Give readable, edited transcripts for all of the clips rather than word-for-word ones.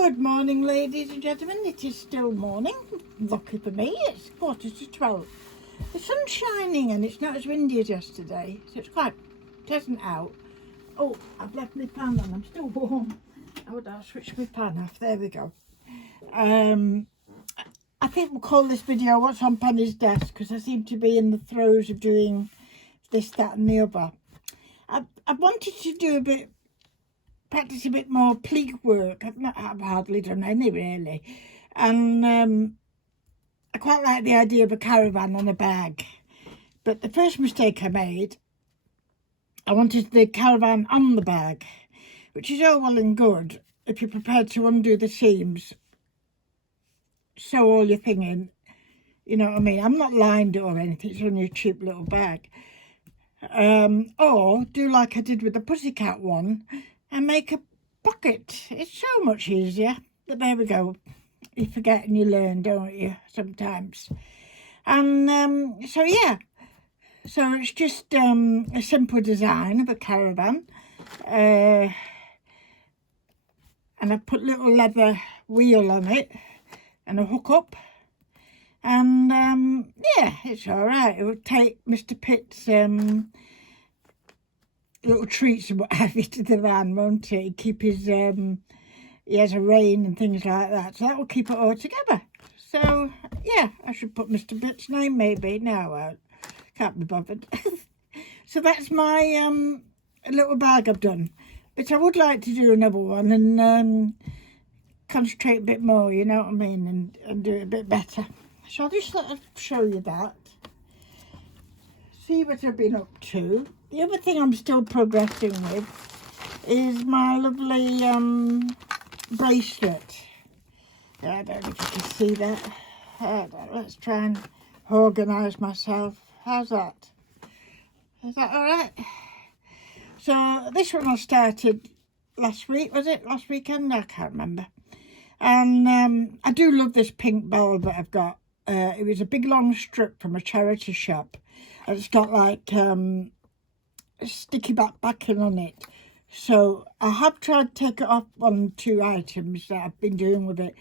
Good morning, ladies and gentlemen. It is still morning. Lucky for me, it's 11:45. The sun's shining and it's not as windy as yesterday, so it's quite pleasant out. Oh, I've left my pan on. I'm still warm. I'll switch my pan off. There we go. I think we'll call this video "What's on Penny's Desk" because I seem to be in the throes of doing this, that, and the other. I wanted to do practice a bit more pleat work. I've hardly done any really, and I quite like the idea of a caravan and a bag. But the first mistake I made, I wanted the caravan on the bag, which is all well and good if you're prepared to undo the seams, sew all your thing in, you know what I mean. I'm not lined it or anything, it's only a cheap little bag. Or do like I did with the pussycat one and make a pocket. It's so much easier. But there we go. You forget and you learn, don't you, sometimes. And so yeah, so it's just a simple design of a caravan, and I put little leather wheel on it and a hook up, and yeah, it's all right. It will take Mr. Pitt's little treats and what have you to the van, won't it? Keep his he has a rein and things like that, so that will keep it all together. So yeah, I should put Mr. Pitt's name maybe. No, I can't be bothered. So that's my little bag I've done, but I would like to do another one and concentrate a bit more, you know what I mean, and do it a bit better. So I'll just sort of show you that, see what I've been up to. The other thing I'm still progressing with is my lovely bracelet. I don't know if you can see that. Let's try and organise myself. How's that? Is that all right? So this one I started last week, was it? Last weekend? I can't remember. And I do love this pink ball that I've got. It was a big long strip from a charity shop. And it's got like sticky backing on it. So I have tried to take it off on 2 items that I've been doing with it.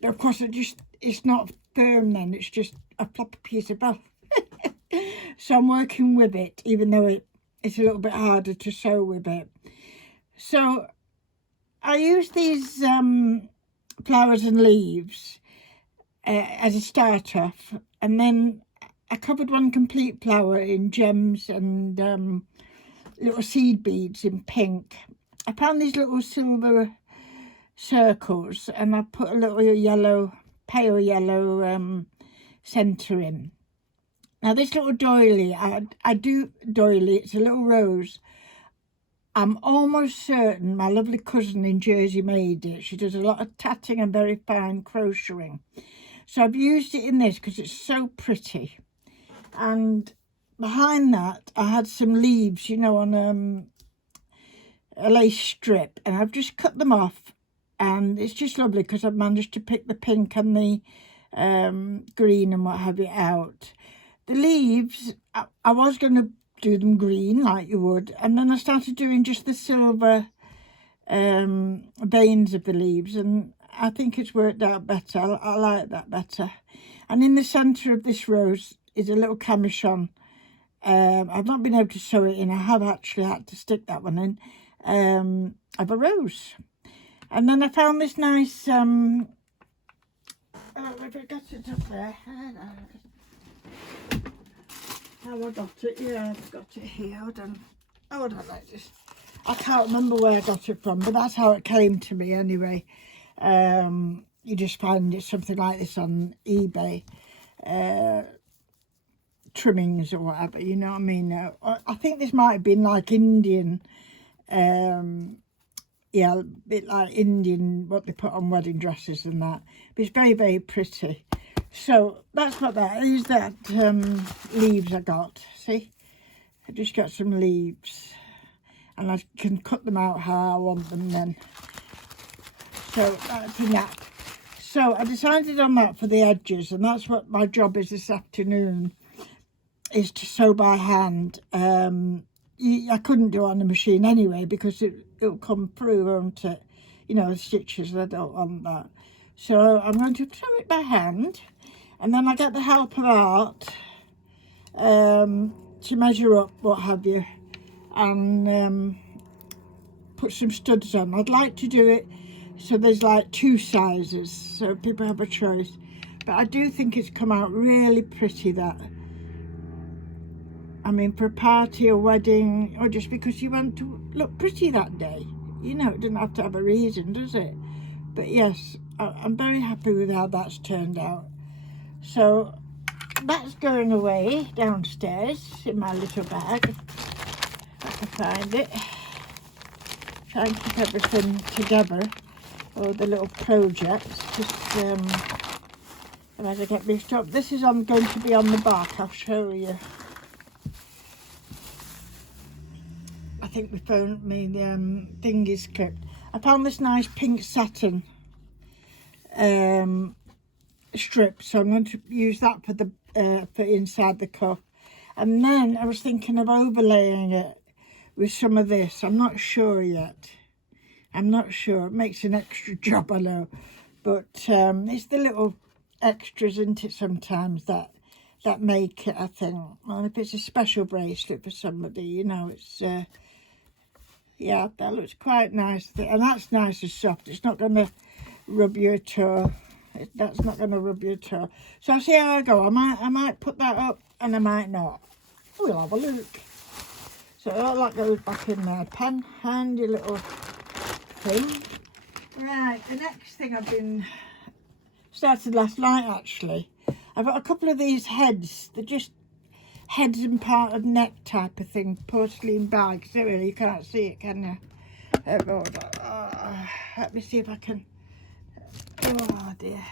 But of course it's not firm then, it's just a floppy piece of bell. So I'm working with it, even though it's a little bit harder to sew with it. So I use these flowers and leaves as a start off, and then I covered one complete flower in gems and little seed beads in pink. I found these little silver circles and I put a little yellow, pale yellow centre in. Now this little doily, I do doily, it's a little rose. I'm almost certain my lovely cousin in Jersey made it. She does a lot of tatting and very fine crocheting. So I've used it in this because it's so pretty. And behind that I had some leaves, you know, on a lace strip, and I've just cut them off, and it's just lovely because I've managed to pick the pink and the green and what have you out. The leaves, I was going to do them green like you would, and then I started doing just the silver veins of the leaves, and I think it's worked out better. I like that better. And in the centre of this rose is a little camichon. I've not been able to sew it in. I have actually had to stick that one in, of a rose. And then I found this nice oh, have I got it up there? How I got it? Yeah, I've got it here. Hold on. Oh, I don't like this. I can't remember where I got it from, but that's how it came to me anyway. You just find it something like this on eBay, trimmings or whatever, you know what I mean. I think this might have been like Indian, yeah, a bit like Indian, what they put on wedding dresses and that. But it's very, very pretty. So that's what that is. That leaves I got. See, I just got some leaves, and I can cut them out how I want them then. So that's in that. So I decided on that for the edges, and that's what my job is this afternoon, is to sew by hand. I couldn't do it on the machine anyway because it'll come through, won't it? you know, the stitches. I don't want that. So I'm going to sew it by hand, and then I get the help of Art to measure up, what have you, and put some studs on. I'd like to do it so there's like 2 sizes, so people have a choice. But I do think it's come out really pretty, that. I mean, for a party, a wedding, or just because you want to look pretty that day. You know, it doesn't have to have a reason, does it? But yes, I'm very happy with how that's turned out. So that's going away downstairs in my little bag. If I can find it. Try and keep everything together, or the little projects, just as I get mixed up. This is going to be on the back, I'll show you. I think the thing is clipped. I found this nice pink satin strip, so I'm going to use that for the for inside the cuff. And then I was thinking of overlaying it with some of this. I'm not sure yet. I'm not sure. It makes an extra job, I know, but it's the little extras, isn't it, sometimes that make it, I think. And if it's a special bracelet for somebody, you know, it's yeah, that looks quite nice, and that's nice and soft. It's not going to rub your toe. That's not going to rub your toe. So I'll see how I go. I might put that up, and I might not. We'll have a look. So all that goes back in there. Pen, handy little thing. Right, the next thing started last night, actually. I've got a couple of these heads. They're just heads and part of neck type of thing, porcelain bags. There, really, you can't see it, can you? Let me see if I can. Oh dear.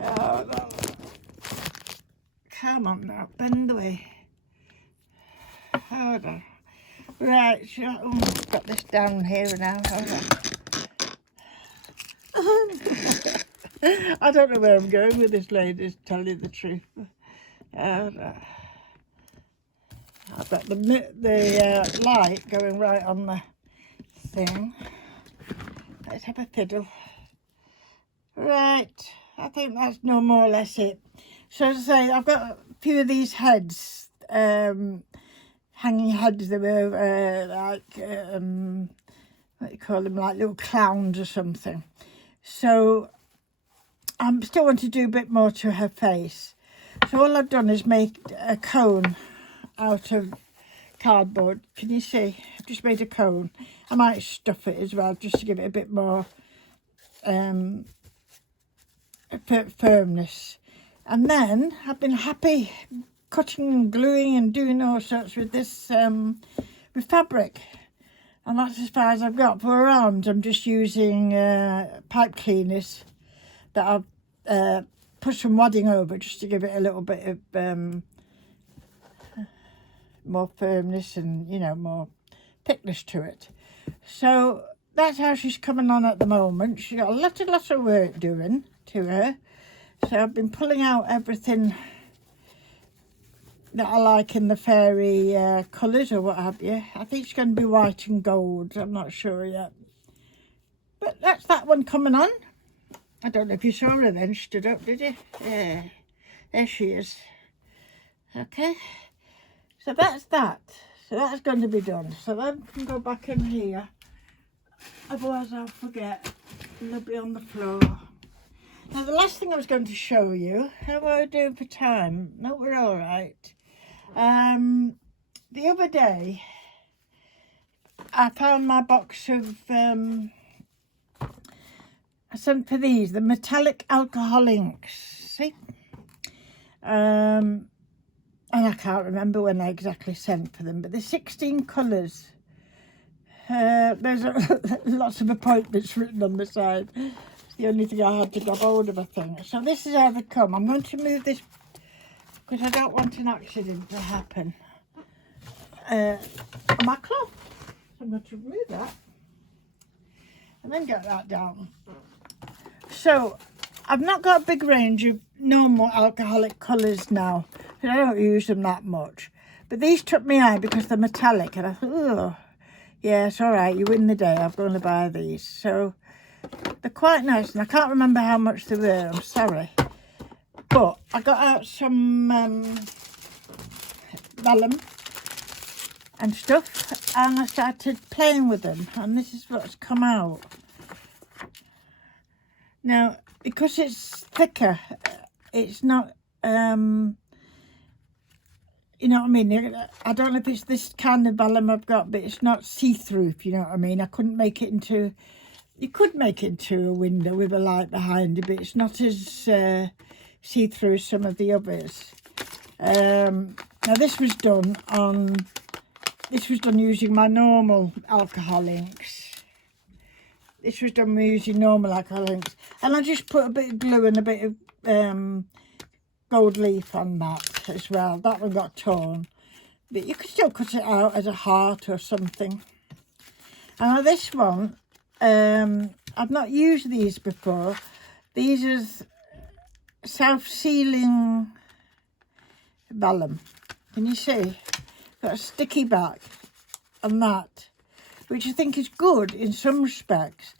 Oh, no. Come on now, bend away. Hold on. Right, got this down here now. Hold on. I don't know where I'm going with this, ladies, to tell you the truth. I've got the light going right on the thing. Let's have a fiddle. Right, I think that's no more or less it. So as I say, I've got a few of these heads, hanging heads. They were like, what do you call them, like little clowns or something. So I still want to do a bit more to her face. So all I've done is make a cone out of cardboard. Can you see? I've just made a cone. I might stuff it as well, just to give it a bit more firmness. And then I've been happy cutting and gluing and doing all sorts with this with fabric. And that's as far as I've got. For her arms, I'm just using pipe cleaners that I've put some wadding over, just to give it a little bit of more firmness and, you know, more thickness to it. So that's how she's coming on at the moment. She's got a lot of work doing to her. So I've been pulling out everything that I like in the fairy colours or what have you. I think it's going to be white and gold. I'm not sure yet. But that's that one coming on. I don't know if you saw her then. She stood up, did you? Yeah. There she is. Okay. So that's that. So that's going to be done. So then I can go back in here. Otherwise I'll forget. And they'll be on the floor. Now the last thing I was going to show you. How are we doing for time? No, we're all right. The other day I found my box of I sent for these, the metallic alcohol inks, see? And I can't remember when I exactly sent for them, but there's 16 colours. There's lots of appointments written on the side. It's the only thing I had to grab hold of, I think. So this is how they come. I'm going to move this because I don't want an accident to happen. On my cloth. So I'm going to remove that and then get that down. So I've not got a big range of normal alcoholic colours now. I don't use them that much. But these took me eye because they're metallic. And I thought, oh, Yeah, it's all right. You win the day. I'm going to buy these. So they're quite nice, and I can't remember how much they were. I'm sorry. But I got out some vellum and stuff, and I started playing with them, and this is what's come out. Now, because it's thicker, it's not, you know what I mean? I don't know if it's this kind of vellum I've got, but it's not see-through, if you know what I mean. I couldn't make it into, you could make it into a window with a light behind it, but it's not as see-through as some of the others. Now this was done using my normal alcohol inks. This was done using normal alcohol inks, and I just put a bit of glue and a bit of gold leaf on that as well. That one got torn, but you could still cut it out as a heart or something. And this one, I've not used these before. These are self-sealing vellum. Can you see? Got a sticky back on that, which I think is good in some respects,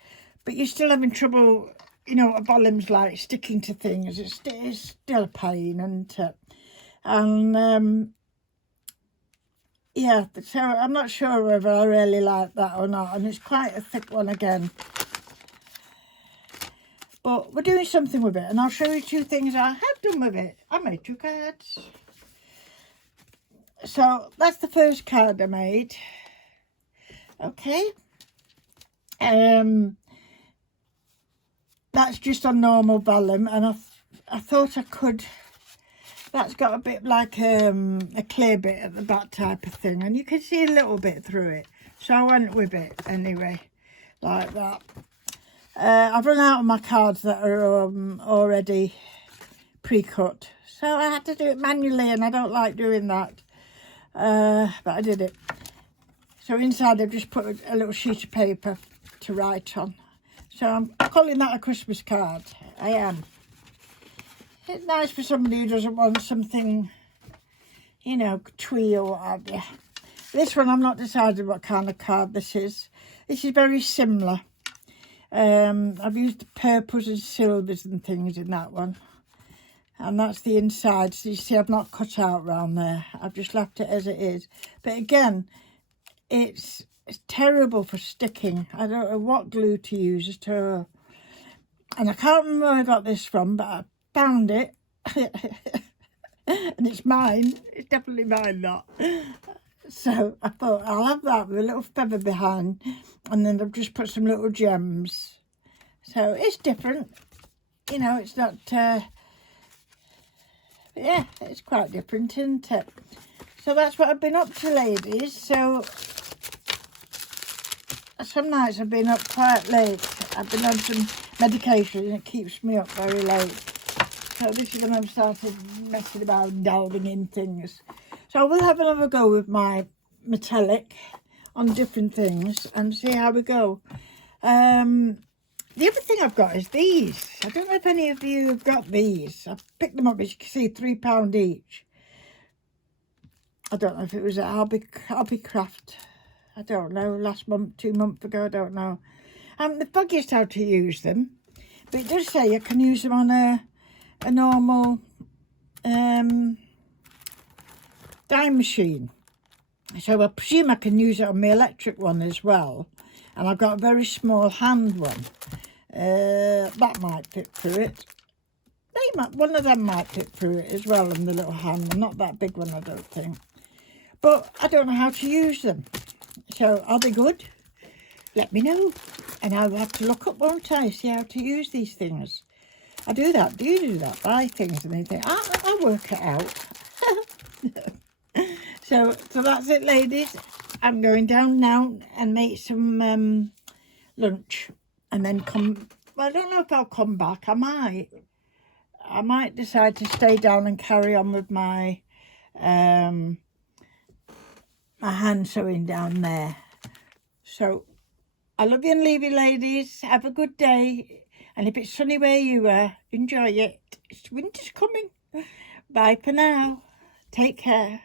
but you're still having trouble, you know, what vellum's like, sticking to things. It's still a pain, and yeah, so I'm not sure whether I really like that or not, and it's quite a thick one again. But we're doing something with it, and I'll show you two things I have done with it. I made 2 cards. So that's the first card I made. Okay. That's just on normal vellum, and I thought I could. That's got a bit like a clear bit at the back type of thing, and you can see a little bit through it. So I went with it anyway, like that. I've run out of my cards that are already pre-cut, so I had to do it manually, and I don't like doing that. But I did it. So inside I've just put a little sheet of paper to write on. So I'm calling that a Christmas card. I am. It's nice for somebody who doesn't want something, you know, twee or what have you. This one, I'm not decided what kind of card this is. This is very similar. I've used the purples and silvers and things in that one. And that's the inside. So you see I've not cut out round there. I've just left it as it is. But again, it's terrible for sticking. I don't know what glue to use. It's terrible. And I can't remember where I got this from, but I found it. And it's mine. It's definitely mine, not. So I thought I'll have that with a little feather behind. And then I've just put some little gems. So it's different. You know, it's not... yeah, it's quite different, isn't it? So that's what I've been up to, ladies. So some nights I've been up quite late. I've been on some medication and it keeps me up very late. So this is when I've started messing about and delving in things. So I will have another go with my metallic on different things and see how we go. The other thing I've got is these. I don't know if any of you have got these. I've picked them up, as you can see, £3 each. I don't know if it was at Hobby Craft. I don't know, last month, 2 months ago, I don't know. The foggiest how to use them. But it does say you can use them on a normal dye machine. So I presume I can use it on my electric one as well. And I've got a very small hand one. That might fit through it. One of them might fit through it as well, and the little hand one. Not that big one, I don't think. But I don't know how to use them. So are they good? Let me know. And I'll have to look up, won't I, see how to use these things. I do that. Do you do that? Buy things and anything. I'll work it out. So that's it, ladies. I'm going down now and make some lunch, and then come. Well, I don't know if I'll come back. I might decide to stay down and carry on with my my hand sewing down there. So I love you and leave you, ladies. Have a good day, and if it's sunny where you are, enjoy it. Winter's coming. Bye for now. Take care.